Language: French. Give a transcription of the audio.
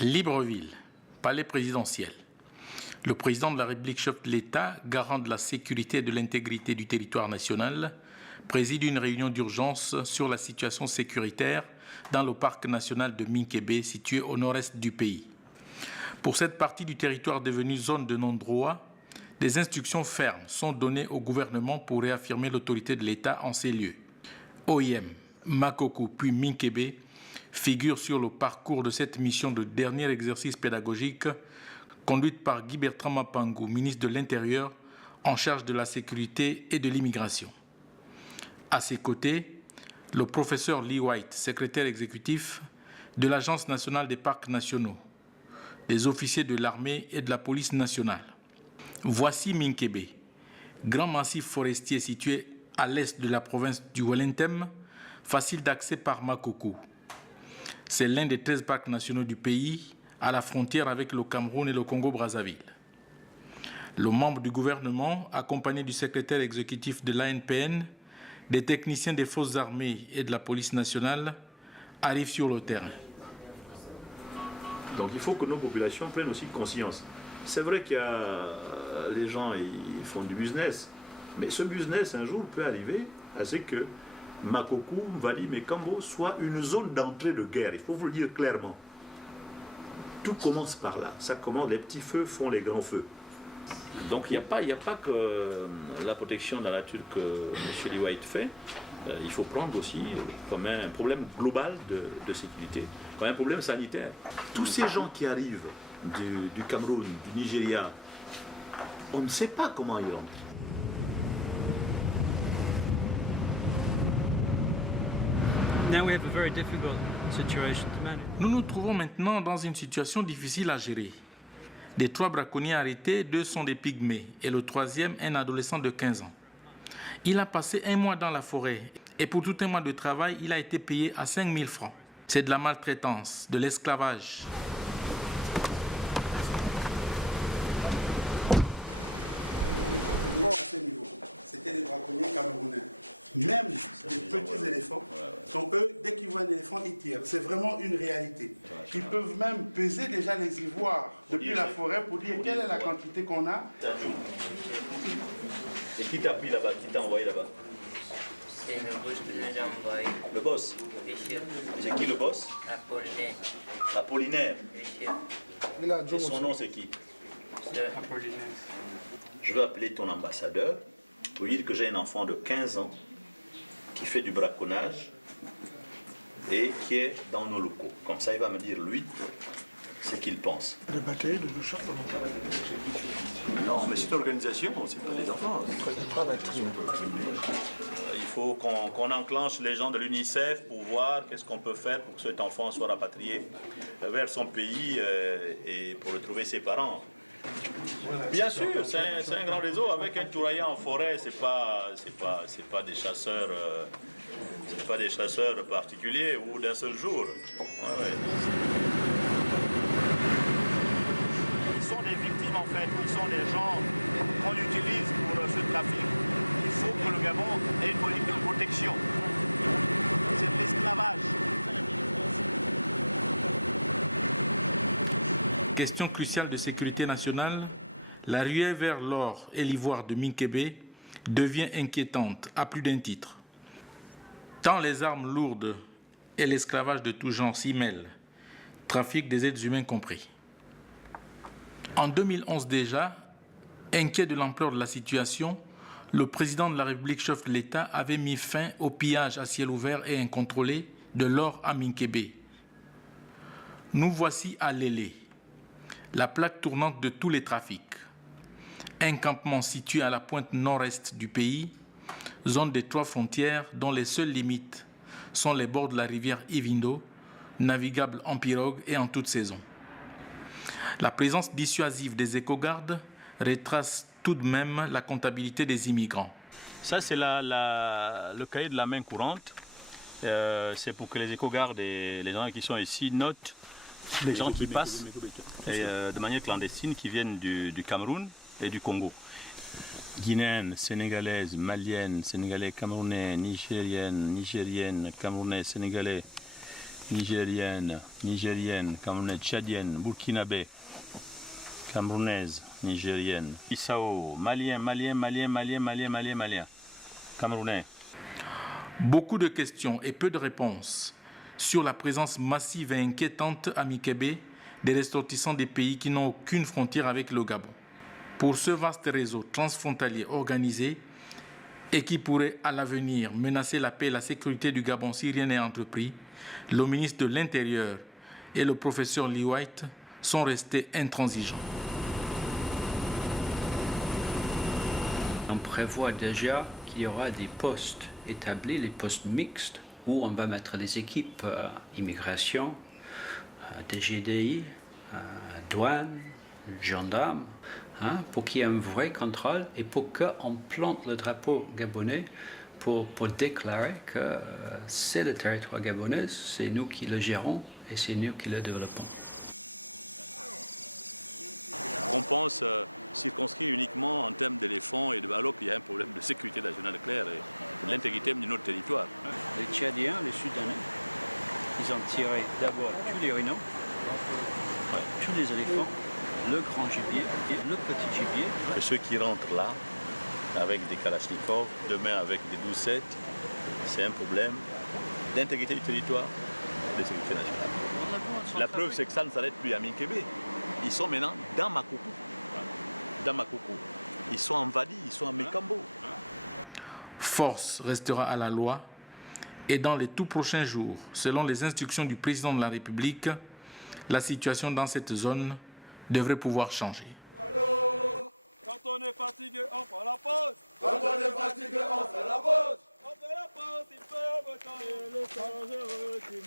Libreville, palais présidentiel. Le président de la République, chef de l'État, garant de la sécurité et de l'intégrité du territoire national, préside une réunion d'urgence sur la situation sécuritaire dans le parc national de Minkébé, situé au nord-est du pays. Pour cette partie du territoire devenue zone de non-droit, des instructions fermes sont données au gouvernement pour réaffirmer l'autorité de l'État en ces lieux. OIM, Makoko puis Minkébé figurent sur le parcours de cette mission de dernier exercice pédagogique conduite par Guy Bertrand Mapangou, ministre de l'Intérieur en charge de la sécurité et de l'immigration. À ses côtés, le professeur Lee White, secrétaire exécutif de l'Agence nationale des parcs nationaux, des officiers de l'armée et de la police nationale. Voici Minkébé, grand massif forestier situé à l'est de la province du Wellington, facile d'accès par Makoko. C'est l'un des 13 parcs nationaux du pays, à la frontière avec le Cameroun et le Congo-Brazzaville. Le membre du gouvernement, accompagné du secrétaire exécutif de l'ANPN, des techniciens des forces armées et de la police nationale, arrive sur le terrain. Donc il faut que nos populations prennent aussi conscience. C'est vrai qu'il y a les gens, ils font du business, mais ce business un jour peut arriver à ce que Makoko, Valim et Kambo soient une zone d'entrée de guerre. Il faut vous le dire clairement. Tout commence par là. Ça commence, les petits feux font les grands feux. Donc il n'y a pas que la protection de la nature que M. Lee White fait. Il faut prendre aussi comme un problème global de sécurité, comme un problème sanitaire. Tous ces gens qui arrivent du Cameroun, du Nigeria, on ne sait pas comment ils rentrent. Nous nous trouvons maintenant dans une situation difficile à gérer. Des 3 braconniers arrêtés, 2 sont des pygmées et le 3e, un adolescent de 15 ans. Il a passé 1 mois dans la forêt et pour tout un mois de travail, il a été payé à 5 000 francs. C'est de la maltraitance, de l'esclavage. À ce niveau, c'était des braconniers camerounais. Même les petits éléphants, donc eux, dès qu'ils voient un éléphant, ils tirent. C'est vraiment une réalité. Ils peuvent même peser déjà les ivoires depuis la forêt pour dire quelle est la quantité qu'on a. Et qui t'a pris là-bas, qui t'a envoyé là-bas? C'est le boss qui nous a envoyé. Le boss? C'est qui le boss? Apollinaire. Apollinaire. Et son nom c'est qui? Apollinaire. Je vais appeler ton ambassadeur pour dire que j'ai un enfant de 15 ans qui fait du braconnage et qui est dans nos locaux. Comme ça, il va me dire, lui, ce qu'il pense. Des batailles de chasse. Non, mais c'est l'organisation, c'est pas les enfants. Il faut qu'on enclenche les gens de l'UNICEF pour voir qu'est-ce qu'on peut faire pour que cet enfant soit rapatrié vers son pays et pour retrouver ses parents. Bien sûr, c'est un grand réseau avec un touraillant en forêt, c'est pas des chasseurs, c'est pas des chasseurs particuliers ou d'un seul jour. Ouais. Ils sont des victimes en fait, ils sont des gens qu'on utilise pour ce trafic. Il faut que le Gabon ait une politique de protection. C'est de l'esclavage. Question cruciale de sécurité nationale, la ruée vers l'or et l'ivoire de Minkébé devient inquiétante à plus d'un titre. Tant les armes lourdes et l'esclavage de tout genre s'y mêlent, trafic des êtres humains compris. En 2011 déjà, inquiet de l'ampleur de la situation, le président de la République, chef de l'État, avait mis fin au pillage à ciel ouvert et incontrôlé de l'or à Minkébé. Nous voici à Lélé, la plaque tournante de tous les trafics. Un campement situé à la pointe nord-est du pays, zone des 3 frontières dont les seules limites sont les bords de la rivière Ivindo, navigable en pirogue et en toute saison. La présence dissuasive des écogardes retrace tout de même la comptabilité des immigrants. Ça, c'est le cahier de la main courante. C'est pour que les écogardes et les gens qui sont ici notent les gens qui passent de manière clandestine, qui viennent du Cameroun et du Congo. Guinéenne, sénégalaise, malienne, sénégalais, camerounais, nigérienne, camerounais, sénégalais, nigérienne, camerounaise, tchadienne, burkinabé, camerounaise, nigérienne, Bissau, malien, camerounais. Beaucoup de questions et peu de réponses sur la présence massive et inquiétante à Mikébé des ressortissants des pays qui n'ont aucune frontière avec le Gabon. Pour ce vaste réseau transfrontalier organisé et qui pourrait à l'avenir menacer la paix et la sécurité du Gabon si rien n'est entrepris, le ministre de l'Intérieur et le professeur Lee White sont restés intransigeants. On prévoit déjà qu'il y aura des postes établis, les postes mixtes, où on va mettre les équipes immigration, DGDI, douane, gendarmes, pour qu'il y ait un vrai contrôle et pour qu'on plante le drapeau gabonais pour déclarer que c'est le territoire gabonais, c'est nous qui le gérons et c'est nous qui le développons. On pense circonscrit uniquement en termes d'éléphants et alors qu'il y a un problème de sécurité nationale clair et de l'intégrité de notre territoire. Les Tchadiens, les Soudanais, ils ont tiré d'abord tous les rhinos, tous les éléphants, le grand gibier et le petit gibier. Et ceux qui rentrent là avec des kalachnikovs, demain avec des 12-7, c'est un problème d'intégrité du territoire, de sécurité nationale. La preuve, c'est que ça ne s'arrête plus à Mikébé. Ils sont maintenant dans Makoko. Dans Makoko. Ils sont en Vadi, ils sont à Mekambo. Force restera à la loi et dans les tout prochains jours, selon les instructions du président de la République, la situation dans cette zone devrait pouvoir changer. Quand on est fatigué, on prend la pause. Quand on est fatigué, on fait la pause. On fait la pause, il faut me changer le